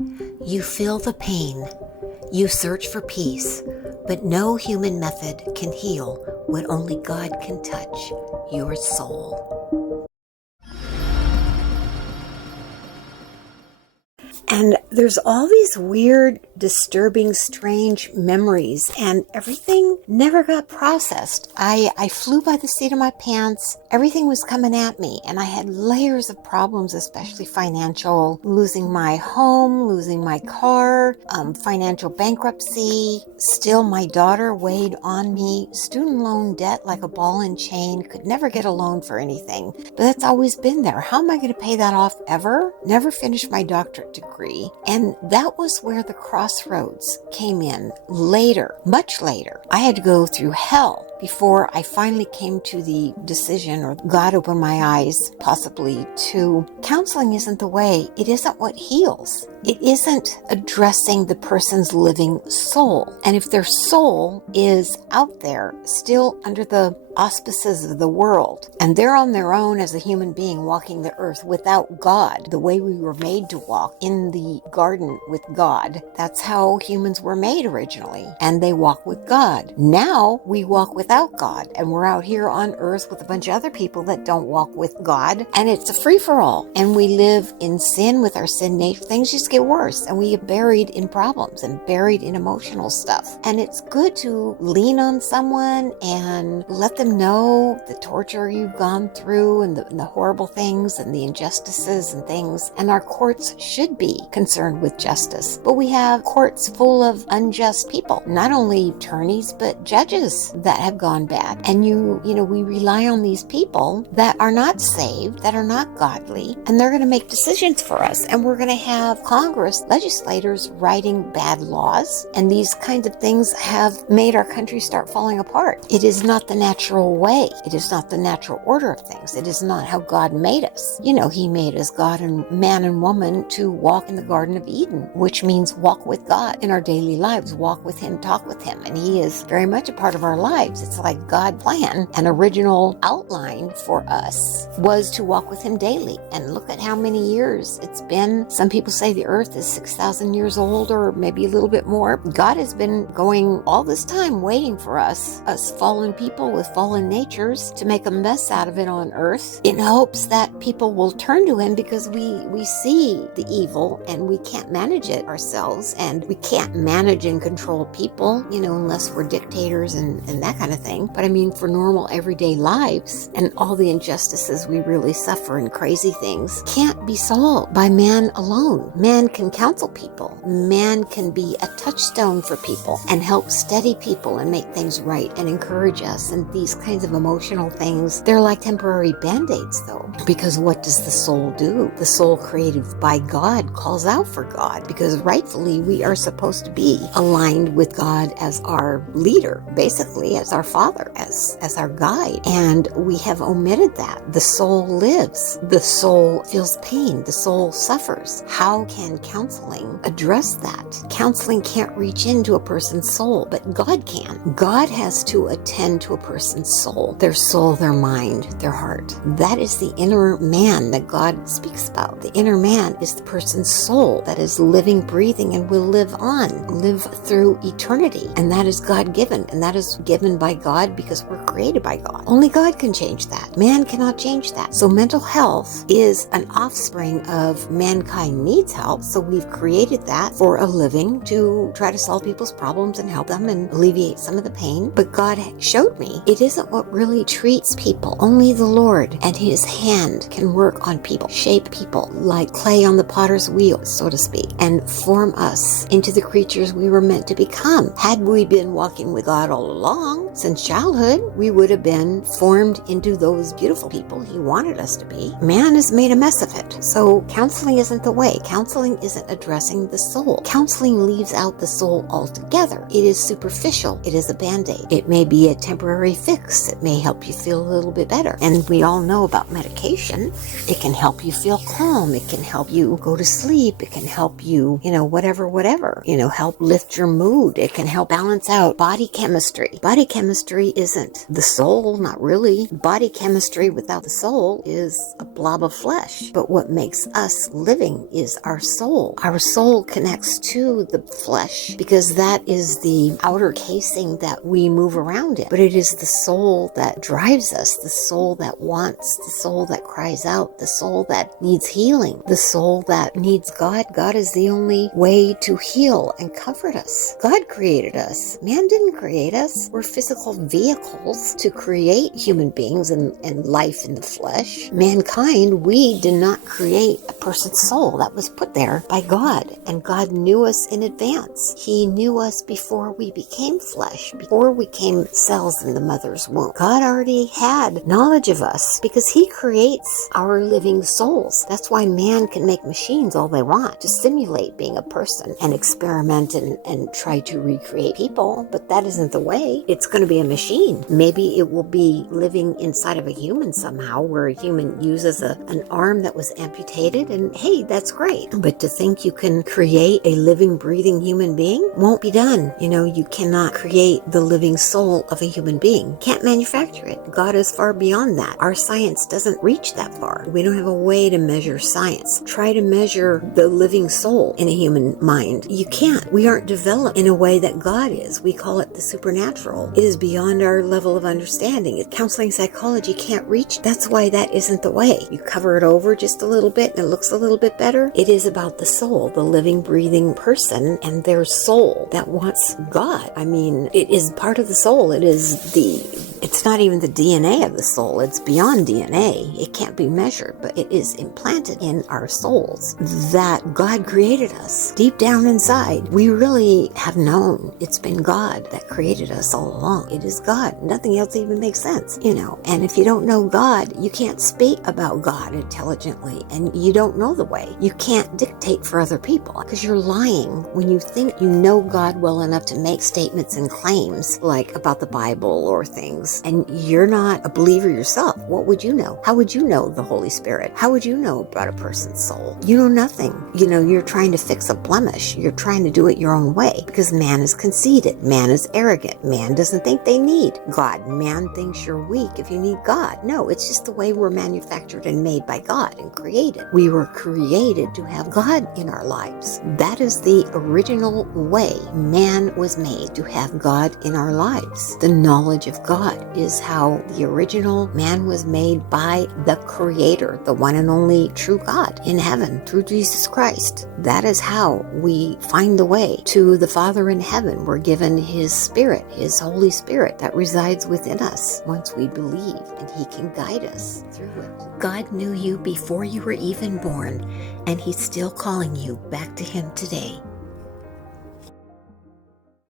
You feel the pain. You search for peace, but no human method can heal what only God can touch, your soul. And there's all these weird, disturbing, strange memories, and everything never got processed. I flew by the seat of my pants. Everything was coming at me, and I had layers of problems, especially financial, losing my home, losing my car, financial bankruptcy. Still, my daughter weighed on me, student loan debt like a ball and chain, could never get a loan for anything. But that's always been there. How am I going to pay that off ever? Never finished my doctorate degree. And that was where the crossroads came in later, much later. I had to go through hell before I finally came to the decision, or God opened my eyes, possibly, to counseling isn't the way. It isn't what heals. It isn't addressing the person's living soul. And if their soul is out there, still under the auspices of the world, and they're on their own as a human being walking the earth without God, the way we were made to walk in the garden with God. That's how humans were made originally, and they walk with God. Now we walk without God, and we're out here on earth with a bunch of other people that don't walk with God, and it's a free-for-all, and we live in sin with our sin nature. Things just get worse, and we get buried in problems and buried in emotional stuff. And it's good to lean on someone and let them know the torture you've gone through and the horrible things and the injustices and things. And our courts should be concerned with justice. But we have courts full of unjust people, not only attorneys, but judges that have gone bad. And we rely on these people that are not saved, that are not godly, and they're going to make decisions for us. And we're going to have Congress, legislators writing bad laws. And these kinds of things have made our country start falling apart. It is not the natural way. It is not the natural order of things. It is not how God made us. He made us, God and man and woman, to walk in the Garden of Eden, which means walk with God in our daily lives, walk with Him, talk with Him. And He is very much a part of our lives. It's like God's plan, an original outline for us was to walk with Him daily. And look at how many years it's been. Some people say the earth is 6,000 years old, or maybe a little bit more. God has been going all this time waiting for us fallen people with fallen natures, to make a mess out of it on earth, in hopes that people will turn to Him, because we see the evil and we can't manage it ourselves, and we can't manage and control people, unless we're dictators and that kind of thing. But I mean, for normal everyday lives, and all the injustices we really suffer and crazy things can't be solved by man alone. Man can counsel people. Man can be a touchstone for people and help steady people and make things right and encourage us. And these kinds of emotional things, they're like temporary band-aids though, because what does the soul do? The soul created by God calls out for God, because rightfully we are supposed to be aligned with God as our leader, basically as our father, as our guide. And we have omitted that. The soul lives. The soul feels pain. The soul suffers. How can counseling address that? Counseling can't reach into a person's soul, but God can. God has to attend to a person's soul, their mind, their heart. That is the inner man that God speaks about. The inner man is the person's soul that is living, breathing, and will live through eternity. And that is God-given, and that is given by God because we're created by God. Only God can change that. Man cannot change that. So mental health is an offspring of mankind needs help. So we've created that for a living, to try to solve people's problems and help them and alleviate some of the pain. But God showed me it isn't what really treats people. Only the Lord and His hand can work on people, shape people like clay on the potter's wheel, so to speak, and form us into the creatures we were meant to become. Had we been walking with God all along, since childhood, we would have been formed into those beautiful people He wanted us to be. Man has made a mess of it. So counseling isn't the way. Counseling isn't addressing the soul. Counseling leaves out the soul altogether. It is superficial. It is a band-aid. It may be a temporary fix. It may help you feel a little bit better. And we all know about medication. It can help you feel calm. It can help you go to sleep. It can help you, whatever, help lift your mood. It can help balance out body chemistry. Body chemistry isn't the soul, not really. Body chemistry without the soul is a blob of flesh. But what makes us living is our soul. Our soul connects to the flesh because that is the outer casing that we move around in. But it is the soul that drives us, the soul that wants, the soul that cries out, the soul that needs healing, the soul that needs God. God is the only way to heal and comfort us. God created us. Man didn't create us. We're physical vehicles to create human beings and life in the flesh. Mankind, we did not create a person's soul. That was put there by God. And God knew us in advance. He knew us before we became flesh, before we came cells in the mother's womb. God already had knowledge of us because He creates our living souls. That's why man can make machines all they want to simulate being a person and experiment and try to recreate people, but that isn't the way. It's going to be a machine. Maybe it will be living inside of a human somehow, where a human uses an arm that was amputated, and hey, that's great. But to think you can create a living, breathing human being won't be done. You cannot create the living soul of a human being. Can't manufacture it. God is far beyond that. Our science doesn't reach that far. We don't have a way to measure science. Try to measure the living soul in a human mind. You can't. We aren't developed in a way that God is. We call it the supernatural. It is beyond our level of understanding. Counseling psychology can't reach. That's why that isn't the way. You cover it over just a little bit and it looks a little bit better. It is about the soul, the living, breathing person and their soul that wants God. I mean, it is part of the soul. It's not even the DNA of the soul. It's beyond DNA. It can't be measured, but it is implanted in our souls that God created us. Deep down inside, we really have known it's been God that created us all along. It is God. Nothing else even makes sense, And if you don't know God, you can't speak about God intelligently, and you don't know the way. You can't dictate for other people because you're lying when you think you know God well enough to make statements and claims like about the Bible or things, and you're not a believer yourself. What would you know? How would you know the Holy Spirit? How would you know about a person's soul? You know nothing. You're trying to fix a blemish. You're trying to do it your own way because man is conceited. Man is arrogant. Man doesn't think they need God. Man thinks you're weak if you need God. No, it's just the way we're manufactured and made by God and created. We were created to have God in our lives. That is the original way man was made, to have God in our lives. The knowledge of God is how the original man was made by the Creator, the one and only true God in heaven through Jesus Christ. That is how we find the way to the Father in heaven. We're given His Spirit, His Holy Spirit that resides within us once we believe, and He can guide us through it. God knew you before you were even born, and He's still calling you back to Him today.